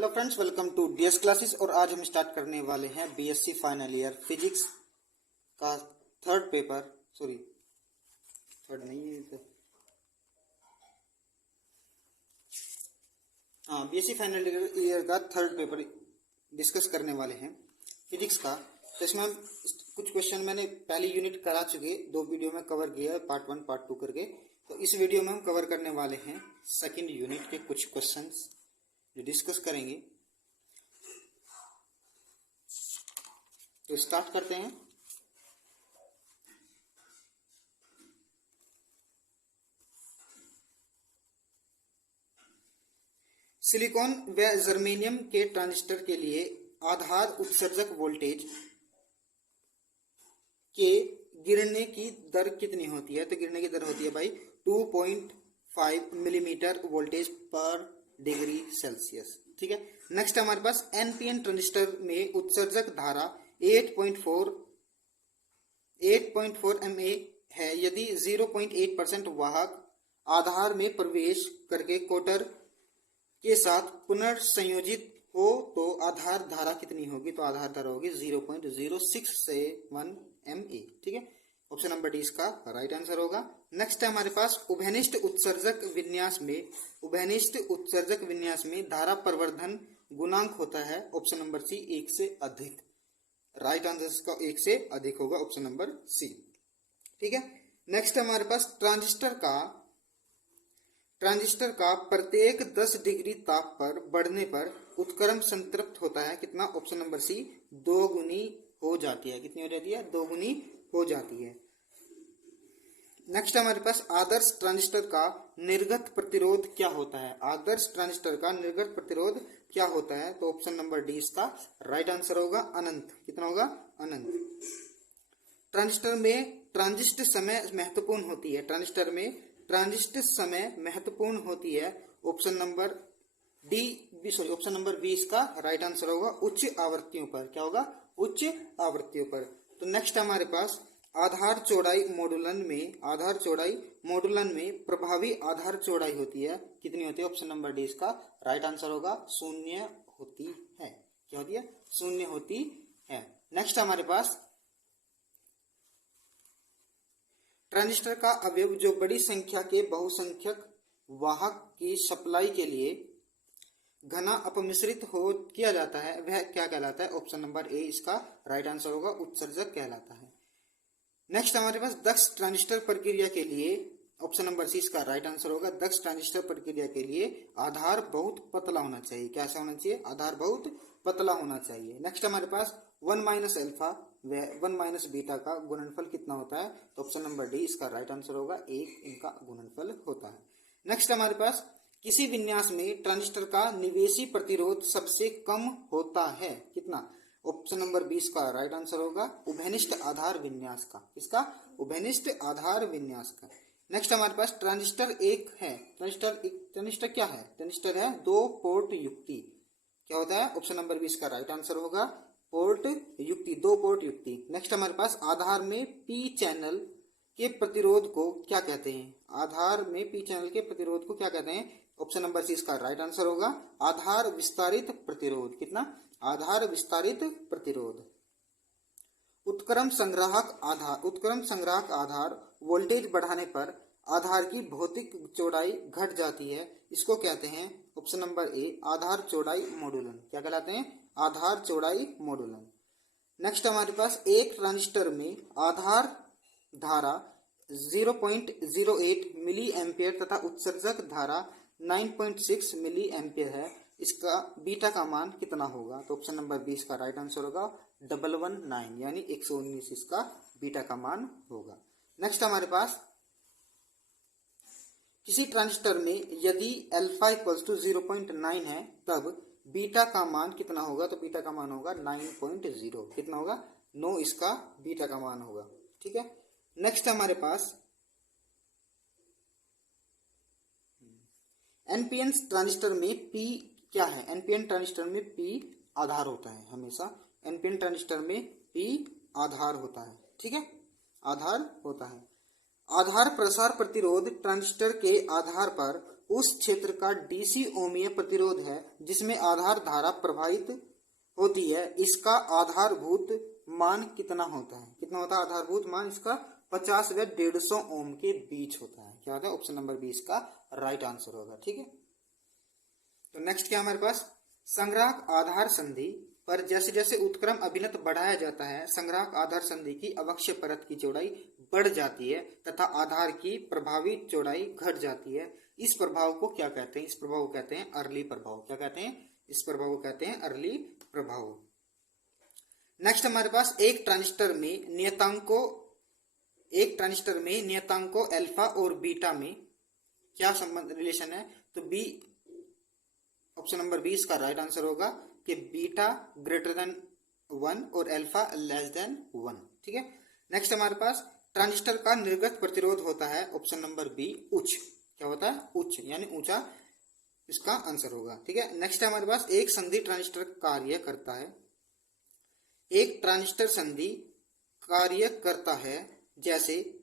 Hello friends, welcome to DS classes. और आज हम स्टार्ट करने वाले हैं बीएससी फाइनल ईयर फिजिक्स का थर्ड पेपर। सॉरी, थर्ड नहीं है, हाँ, बीएससी फाइनल ईयर का थर्ड पेपर डिस्कस करने वाले हैं फिजिक्स का। तो इसमें हम कुछ क्वेश्चन मैंने पहली यूनिट करा चुके, 2 वीडियो में कवर किया है, पार्ट 1 पार्ट 2 करके। तो इस वीडियो में हम कवर करने वाले हैं सेकंड यूनिट के कुछ क्वेश्चंस जो डिस्कस करेंगे। तो स्टार्ट करते हैं। सिलिकॉन व जर्मेनियम के ट्रांजिस्टर के लिए आधार उत्सर्जक वोल्टेज के गिरने की दर कितनी होती है? तो गिरने की दर होती है भाई 2.5 मिलीमीटर वोल्टेज पर डिग्री सेल्सियस। ठीक है। नेक्स्ट हमारे पास एनपीएन ट्रांजिस्टर में उत्सर्जक धारा 8.4 MA है। यदि 0.8% वाहक आधार में प्रवेश करके कोटर के साथ पुनर्संयोजित हो तो आधार धारा कितनी होगी? तो आधार धारा होगी 0.0671 MA। ठीक है। ऑप्शन नंबर डी इसका राइट आंसर होगा। नेक्स्ट है हमारे पास उभयनिष्ठ उत्सर्जक विन्यास में धारा प्रवर्धन गुणांक होता है। ऑप्शन नंबर सी 1 से अधिक। राइट आंसर इसका 1 से अधिक होगा, ऑप्शन नंबर सी। ठीक है। नेक्स्ट हमारे पास ट्रांजिस्टर का प्रत्येक 10 डिग्री ताप पर बढ़ने पर उत्क्रम संतृप्त होता है कितना? ऑप्शन नंबर सी 2 गुनी हो जाती है। कितनी हो जाती है? 2 गुनी हो जाती है। नेक्स्ट हमारे पास आदर्श ट्रांजिस्टर का निर्गत प्रतिरोध क्या होता है? आदर्श ट्रांजिस्टर का निर्गत प्रतिरोध क्या होता है? तो ऑप्शन नंबर डी इसका राइट आंसर होगा, अनंत। कितना होगा? अनंत। ट्रांजिस्टर में ट्रांजिस्ट समय महत्वपूर्ण होती है। ट्रांजिस्टर में ट्रांजिस्ट समय महत्वपूर्ण होती है। ऑप्शन नंबर बी इसका राइट आंसर होगा, उच्च आवृत्तियों पर। क्या होगा? उच्च आवृत्तियों पर। तो नेक्स्ट हमारे पास आधार चौड़ाई मॉड्यूलन में प्रभावी आधार चौड़ाई होती है। कितनी होती है? ऑप्शन नंबर डी इसका राइट आंसर होगा, 0 होती है। क्या होती है? 0 होती है। नेक्स्ट हमारे पास ट्रांजिस्टर का अवयव जो बड़ी संख्या के बहुसंख्यक वाहक की सप्लाई के लिए घना अपमिश्रित किया जाता है, वह क्या कहलाता है? ऑप्शन नंबर ए इसका राइट आंसर होगा, उत्सर्जक कहलाता है। नेक्स्ट हमारे पास दक्ष ट्रांजिस्टर प्रक्रिया के लिए ऑप्शन नंबर सी इसका राइट आंसर होगा, दक्ष ट्रांजिस्टर प्रक्रिया के लिए आधार बहुत पतला होना चाहिए। क्या होना चाहिए? आधार बहुत पतला होना चाहिए। नेक्स्ट हमारे पास 1 माइनस अल्फा व 1 माइनस बीटा का गुणनफल कितना होता है? तो ऑप्शन नंबर डी इसका राइट आंसर होगा, 1 इनका गुणनफल होता है। नेक्स्ट हमारे पास किसी विन्यास में ट्रांजिस्टर का निवेशी प्रतिरोध सबसे कम होता है। कितना? ऑप्शन नंबर 20 का राइट आंसर होगा, उभयनिष्ठ आधार विन्यास का। इसका उभयनिष्ठ आधार विन्यास का। नेक्स्ट हमारे पास ट्रांजिस्टर एक है। ट्रांजिस्टर क्या है? ट्रांजिस्टर है 2 पोर्ट युक्ति। क्या होता है? ऑप्शन नंबर 20 का राइट आंसर होगा, पोर्ट युक्ति, 2 पोर्ट युक्ति। नेक्स्ट हमारे पास आधार में पी चैनल के प्रतिरोध को क्या कहते हैं? आधार में पी चैनल के प्रतिरोध को क्या कहते हैं? ऑप्शन नंबर सी इसका राइट आंसर होगा, आधार विस्तारित प्रतिरोध। कितना? आधार विस्तारित प्रतिरोध। उत्क्रम संग्राहक आधार वोल्टेज बढ़ाने पर आधार की भौतिक चौड़ाई घट जाती है, इसको कहते हैं? ऑप्शन नंबर ए आधार चौड़ाई मॉड्यूलन। क्या कहलाते हैं? आधार चौड़ाई मॉड्यूलन। नेक्स्ट हमारे पास एक ट्रांजिस्टर में आधार धारा 0.08 मिली एम्पियर तथा उत्सर्जक धारा 9.6 मिली एम्पियर है। इसका बीटा का मान कितना होगा? तो ऑप्शन नंबर 20 का राइट आंसर होगा 119, यानी 119 इसका बीटा का मान होगा। नेक्स्ट हमारे पास किसी ट्रांजिस्टर में यदि अल्फा इक्वल्स टू 0.9 है तब बीटा का मान कितना होगा? तो बीटा का मान होगा 9.0। कितना होगा? 9 इसका बीटा का मान होगा। ठीक है। नेक्स्ट हमारे पास एनपीएन ट्रांजिस्टर में पी क्या है? एनपीएन ट्रांजिस्टर में पी आधार होता है। हमेशा एनपीएन ट्रांजिस्टर में पी आधार होता है। ठीक है, आधार होता है। आधार प्रसार प्रतिरोध ट्रांजिस्टर के आधार पर उस क्षेत्र का डीसी ओमीय प्रतिरोध है जिसमें आधार धारा प्रभावित होती है, इसका आधारभूत मान कितना होता है? कितना होता है आधारभूत मान इसका? 50 व 150 ओम के बीच होता है। क्या होता है? ऑप्शन नंबर 20 का राइट आंसर होगा। ठीक है, तो नेक्स्ट क्या हमारे पास? संग्राहक आधार संधि पर जैसे जैसे उत्क्रम अभिनत बढ़ाया जाता है, संग्राहक आधार संधि की अवक्ष्य परत की चौड़ाई बढ़ जाती है तथा आधार की प्रभावी चौड़ाई घट जाती है। इस प्रभाव को क्या कहते हैं? इस प्रभाव को कहते हैं अर्ली प्रभाव। क्या कहते हैं? इस प्रभाव को कहते हैं अर्ली प्रभाव। नेक्स्ट हमारे पास एक ट्रांजिस्टर में नियतांकों अल्फा और बीटा में क्या संबंध रिलेशन है? तो बी ऑप्शन नंबर 20 का राइट आंसर होगा कि बीटा ग्रेटर देन 1 और अल्फा लेस देन 1। ठीक है, नेक्स्ट हमारे पास ट्रांजिस्टर का निर्गत प्रतिरोध होता है, ऑप्शन नंबर बी उच्च। क्या होता है? उच्च, यानी ऊंचा, इसका आंसर होगा। ठीक है, नेक्स्ट हमारे पास एक संधि ट्रांजिस्टर कार्य करता है। एक ट्रांजिस्टर संधि कार्य करता है जैसे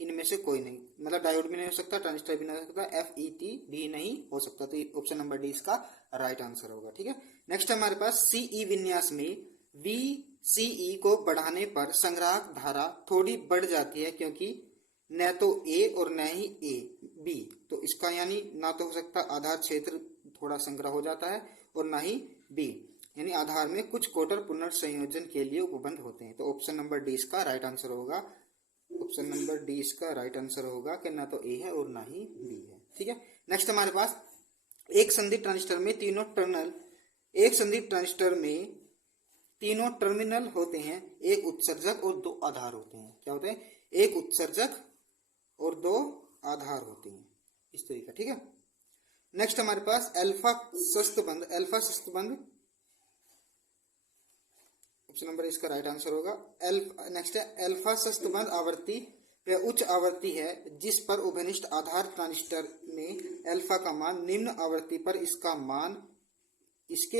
इनमें से कोई नहीं, मतलब डायोड भी नहीं हो सकता, ट्रांजिस्टर भी नहीं हो सकता, FET भी नहीं हो सकता, तो ऑप्शन नंबर डी इसका राइट आंसर होगा। ठीक है, नेक्स्ट हमारे पास CE विन्यास में VCE को बढ़ाने पर संग्राहक धारा थोड़ी बढ़ जाती है क्योंकि न तो A और न ही B, तो इसका यानी ना तो हो सकता आधार क्षेत्र थोड़ा संग्रह हो जाता है और ना ही B, यानी आधार में कुछ कोटर पुनर्संयोजन के लिए उपबंध होते हैं, तो ऑप्शन नंबर डी इसका राइट आंसर होगा। ऑप्शन नंबर डी इसका राइट आंसर होगा कि ना तो ए है और ना ही बी है। ठीक है, नेक्स्ट हमारे पास एक संधि ट्रांजिस्टर में तीनों टर्मिनल होते हैं, एक उत्सर्जक और 2 आधार होते हैं। क्या होते हैं? एक उत्सर्जक और 2 आधार होते हैं, इस तरीका। ठीक है, नेक्स्ट हमारे पास अल्फा शस्तबंध ऑप्शन नंबर इसका राइट आंसर होगा। नेक्स्ट है अल्फा शस्तबंध आवृत्ति वह उच्च आवृत्ति है जिस पर उभयनिष्ठ आधार ट्रांजिस्टर में अल्फा का मान निम्न आवृत्ति पर इसके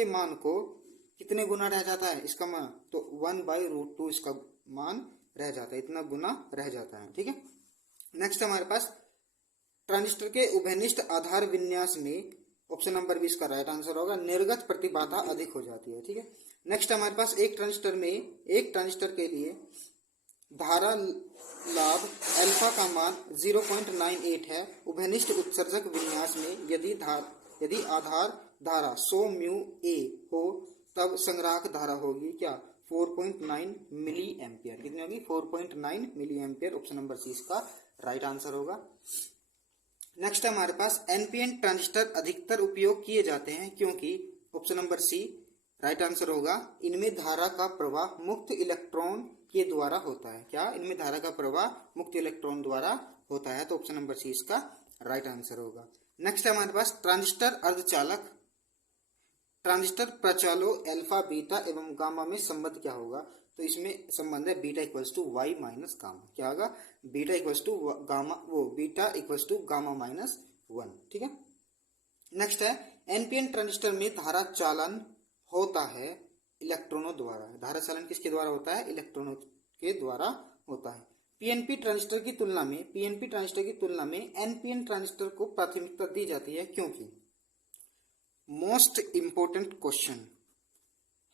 मान को कितने गुना रह जाता है? इसका मान तो 1/√2 इसका मान रह जाता है, इतना गुना रह जाता है। ठीक है, नेक्स्ट हमारे पास ट्रांजिस्टर के उभयनिष्ठ आधार विन्यास में ऑप्शन नंबर 20 का राइट आंसर होगा, निर्गत प्रतिबाधा अधिक हो जाती है। ठीक है, नेक्स्ट हमारे पास एक ट्रांजिस्टर के लिए धारा लाभ अल्फा का मान 0.98 है। उभयनिष्ठ उत्सर्जक विन्यास में यदि आधार धारा 100 म्यू ए हो तब संग्राहक धारा होगी क्या? 4.9 मिली एम्पियर। कितनी होगी? 4.9 milli ampere. Option number C इसका राइट आंसर होगा। नेक्स्ट हमारे पास एनपीएन ट्रांजिस्टर अधिकतर उपयोग किए जाते हैं क्योंकि option number C right answer होगा, इनमें धारा का प्रवाह मुक्त इलेक्ट्रॉन के द्वारा होता है। क्या? इनमें धारा का प्रवाह मुक्त इलेक्ट्रॉन द्वारा होता है, तो ऑप्शन नंबर सी इसका राइट आंसर होगा। नेक्स्ट हमारे पास ट्रांजिस्टर अर्धचालक ट्रांजिस्टर प्रचालो अल्फा बीटा एवं गामा में संबंध क्या होगा? तो इसमें संबंध है beta equals to Y minus gamma. क्या होगा? Beta equals to gamma, beta equals to gamma minus 1। ठीक है, नेक्स्ट है एनपीएन ट्रांजिस्टर में धारा चालन होता है इलेक्ट्रॉनों द्वारा। धारा चालन किसके द्वारा होता है? इलेक्ट्रॉनों के द्वारा होता है। पीएनपी ट्रांजिस्टर की तुलना में एनपीएन ट्रांजिस्टर को प्राथमिकता दी जाती है क्योंकि मोस्ट इंपोर्टेंट क्वेश्चन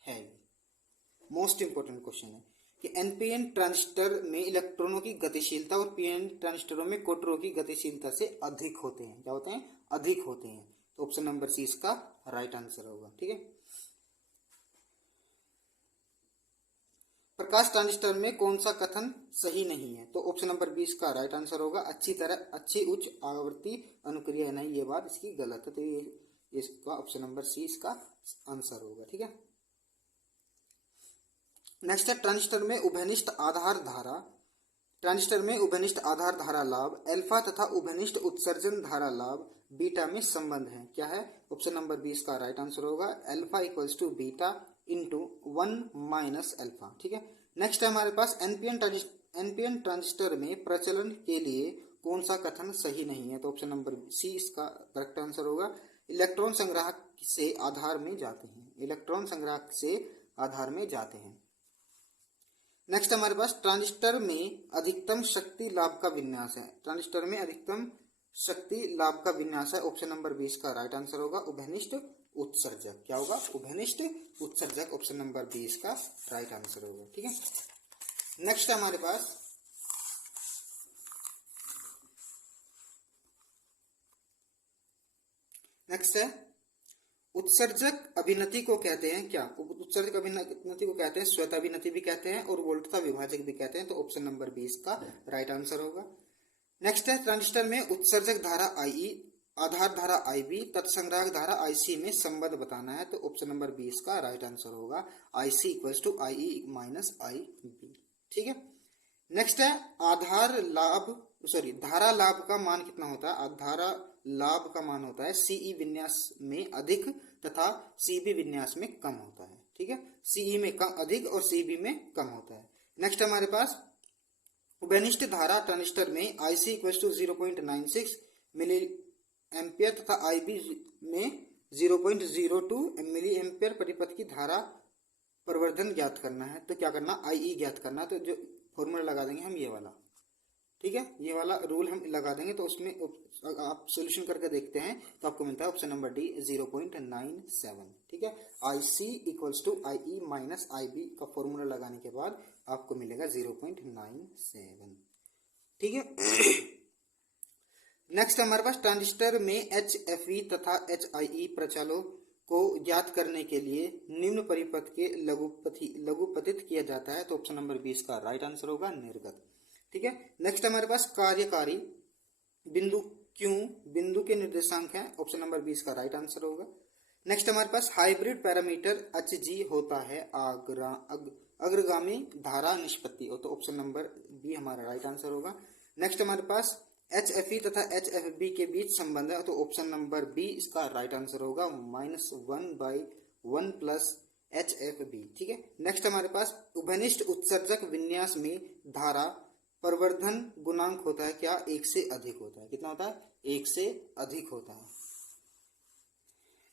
है कि एनपीएन ट्रांजिस्टर में इलेक्ट्रॉनों की गतिशीलता और पीएन ट्रांजिस्टरों में कोटरों की गतिशीलता से अधिक होते हैं। क्या होते हैं? अधिक होते हैं, तो ऑप्शन नंबर सी इसका राइट आंसर होगा। ठीक है, प्रकाश ट्रांजिस्टर में कौन सा कथन सही नहीं है? तो ऑप्शन नंबर 20 का राइट आंसर होगा, अच्छी उच्च आवृत्ति अनुक्रिया नहीं, ये बात इसकी गलत है, तो ये इसका ऑप्शन नंबर सी इसका आंसर होगा। ठीक है, नेक्स्ट है ट्रांजिस्टर में उभयनिष्ठ आधार धारा लाभ अल्फा तथा उभयनिष्ठ उत्सर्जन धारा लाभ बीटा में संबंध है। क्या है? ऑप्शन नंबर 20 का राइट आंसर होगा, alpha equals to beta into 1 minus alpha. ठीक है, नेक्स्ट है हमारे पास एनपीएन ट्रांजिस्टर में प्रचलन के लिए कौन सा कथन सही नहीं है? तो ऑप्शन नंबर सी इसका करेक्ट आंसर होगा, इलेक्ट्रॉन संग्राहक से आधार में जाते हैं। नेक्स्ट हमारे पास ट्रांजिस्टर में अधिकतम शक्ति लाभ का विन्यास है। ट्रांजिस्टर में अधिकतम शक्ति लाभ का विन्यास है। ऑप्शन नंबर 20 का राइट आंसर होगा उभयनिष्ठ उत्सर्जक। क्या होगा? उभयनिष्ठ उत्सर्जक। ऑप्शन नंबर 20 का राइट आंसर होगा। ठीक है, नेक्स्ट है हमारे पास उत्सर्जक अभिनति को कहते हैं क्या? उत्सर्जक अभिनति को कहते हैं स्वतः अभिनति भी कहते हैं और वोल्टता विभाजक भी कहते हैं। तो ऑप्शन नंबर 20 का राइट आंसर होगा। नेक्स्ट है ट्रांजिस्टर में उत्सर्जक धारा IE, आधार धारा IB, तत्संग्राहक धारा IC में संबंध बताना है। तो ऑप्शन नंबर 20 का राइट आंसर होगा IC equals to IE minus IB। ठीक है, नेक्स्ट है धारा लाभ का मान कितना होता है? धारा लाभ का मान होता है CE विन्यास में अधिक तथा CB विन्यास में कम होता है। ठीक है, CE में कम अधिक और CB में कम होता है। नेक्स्ट हमारे पास उभयनिष्ठ धारा ट्रांजिस्टर में IC equal to 0.96 milli ampere तथा IB में 0.02 मिली एम्पियर परिपथ की धारा प्रवर्धन ज्ञात करना है। तो क्या करना? IE ज्ञात करना। तो जो फॉर्मूला लगा देंगे हम ये वाला, ठीक है, ये वाला रूल हम लगा देंगे। तो उसमें आप सोल्यूशन करके देखते हैं तो आपको मिलता है ऑप्शन नंबर डी 0.97। ठीक है, IC equals to IE minus IB का फॉर्मूला लगाने के बाद आपको मिलेगा 0.97। ठीक है, नेक्स्ट हमारे पास ट्रांजिस्टर में HFE तथा HIE प्रचालों को ज्ञात करने के लिए निम्न परिपथ के लघुपतित किया जाता है। तो ऑप्शन नंबर 20 का राइट आंसर होगा निर्गत। ठीक है, नेक्स्ट हमारे पास कार्यकारी बिंदु क्यों बिंदु के निर्देशांक हैं। ऑप्शन नंबर 20 का राइट आंसर होगा। नेक्स्ट हमारे पास हाइब्रिड पैरामीटर HG होता है अग्रगामी धारा निष्पत्ति। तो ऑप्शन नंबर बी हमारा राइट आंसर होगा। नेक्स्ट हमारे पास HFE तथा HFB के बीच संबंध है। तो ऑप्शन नंबर बी इसका राइट आंसर होगा -1/1 प्लस HFB। ठीक है, नेक्स्ट हमारे पास उभयनिष्ठ उत्सर्जक विन्यास में धारा प्रवर्धन गुणांक होता है क्या? 1 से अधिक होता है। कितना होता है? 1 से अधिक होता है।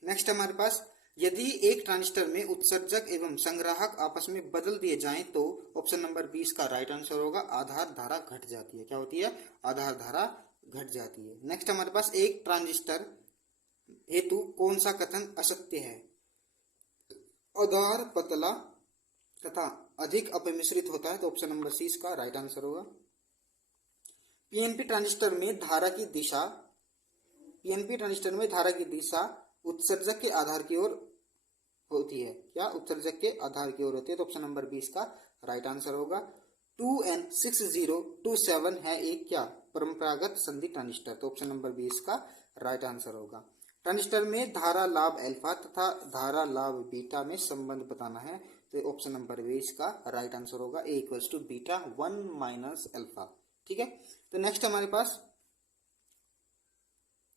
नेक्स्ट हमारे पास यदि एक ट्रांजिस्टर में उत्सर्जक एवं संग्राहक आपस में बदल दिए जाएं तो ऑप्शन नंबर 20 का राइट आंसर होगा आधार धारा घट जाती है। क्या होती है? आधार धारा घट जाती है। नेक्स्ट हमारे पास एक ट्रांजिस्टर हेतु कौन सा कथन असत्य है? आधार पतला तथा अधिक अपमिश्रित होता है। तो ऑप्शन नंबर सी इसका राइट आंसर होगा। पीएनपी ट्रांजिस्टर में धारा की दिशा उत्सर्जक के आधार की ओर होती है। क्या? उत्सर्जक के आधार की ओर होती है। तो ऑप्शन नंबर 20 का राइट आंसर होगा। 2N6027 है एक क्या? परंपरागत संधि ट्रांजिस्टर। तो ऑप्शन नंबर 20 का राइट आंसर होगा। ट्रांजिस्टर में धारा लाभ अल्फा तथा धारा लाभ बीटा में संबंध बताना है। तो ऑप्शन नंबर 20 का राइट आंसर होगा A equals to beta 1 minus alpha. ठीक है, तो नेक्स्ट हमारे पास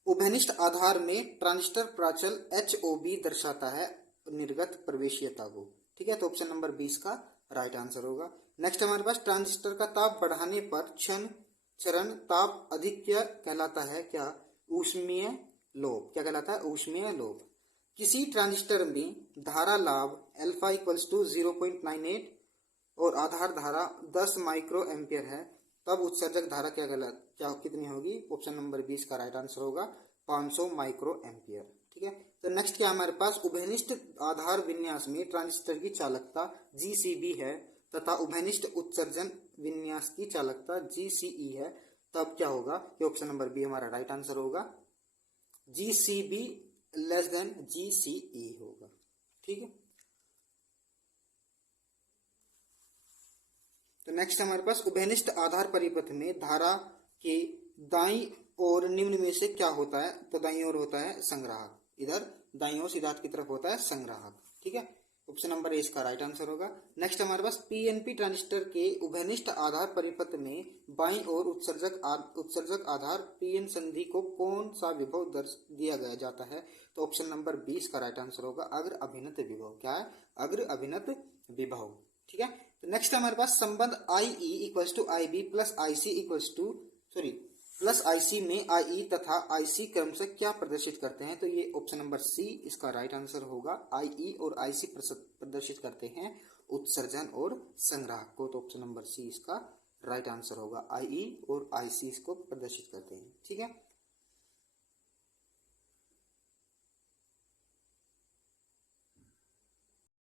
उभयनिष्ठ आधार में ट्रांजिस्टर प्राचल HOB दर्शाता है निर्गत प्रवेशीयता को। ठीक है, तो ऑप्शन नंबर 20 का राइट आंसर होगा। नेक्स्ट हमारे पास ट्रांजिस्टर का ताप बढ़ाने पर चरण ताप अधिक्य कहलाता है क्या? ऊष्मीय लोभ। क्या कहलाता है? ऊष्मीय लोभ। किसी ट्रांजिस्टर में धारा लाभ अल्फा इक्वल्स टू 0.98 और आधार धारा 10 माइक्रो एम्पियर है, तब उत्सर्जक धारा क्या कितनी होगी? ऑप्शन नंबर 20 का राइट आंसर होगा 500 माइक्रो एम्पियर। ठीक है, तो नेक्स्ट क्या हमारे पास उभयनिष्ठ आधार विन्यास में ट्रांजिस्टर की चालकता GCB है तथा उभयनिष्ठ उत्सर्जन विन्यास की चालकता GCE है, तब क्या होगा? कि ऑप्शन नंबर बी हमारा राइट आंसर होगा GCB लेस देन GCE होगा। ठीक है, तो नेक्स्ट हमारे पास उभयनिष्ठ आधार परिपथ में धारा के दाईं ओर निम्न में से क्या होता है? तो दाईं ओर होता है संग्राहक। इधर दाईं ओर सिद्धार्थ की तरफ होता है संग्राहक। ठीक है, ऑप्शन नंबर ए इसका राइट आंसर होगा। नेक्स्ट हमारे पास पीएनपी ट्रांजिस्टर के उभयनिष्ठ आधार परिपथ में बाईं ओर उत्सर्जक आधार पीएन संधि को कौन सा विभव दिया गया जाता है? तो ऑप्शन नंबर 20 का राइट आंसर होगा अग्र अभिनत विभव। क्या है? अग्र अभिनत विभव। ठीक है, तो नेक्स्ट हमारे पास संबंध IE equals to IB plus IC equals to plus IC में IE तथा IC क्रम से क्या प्रदर्शित करते हैं? तो ये ऑप्शन नंबर सी इसका राइट आंसर होगा। IE और IC प्रदर्शित करते हैं उत्सर्जन और संग्राहक को। तो ऑप्शन नंबर सी इसका राइट आंसर होगा। IE और IC इसको प्रदर्शित करते हैं। ठीक है,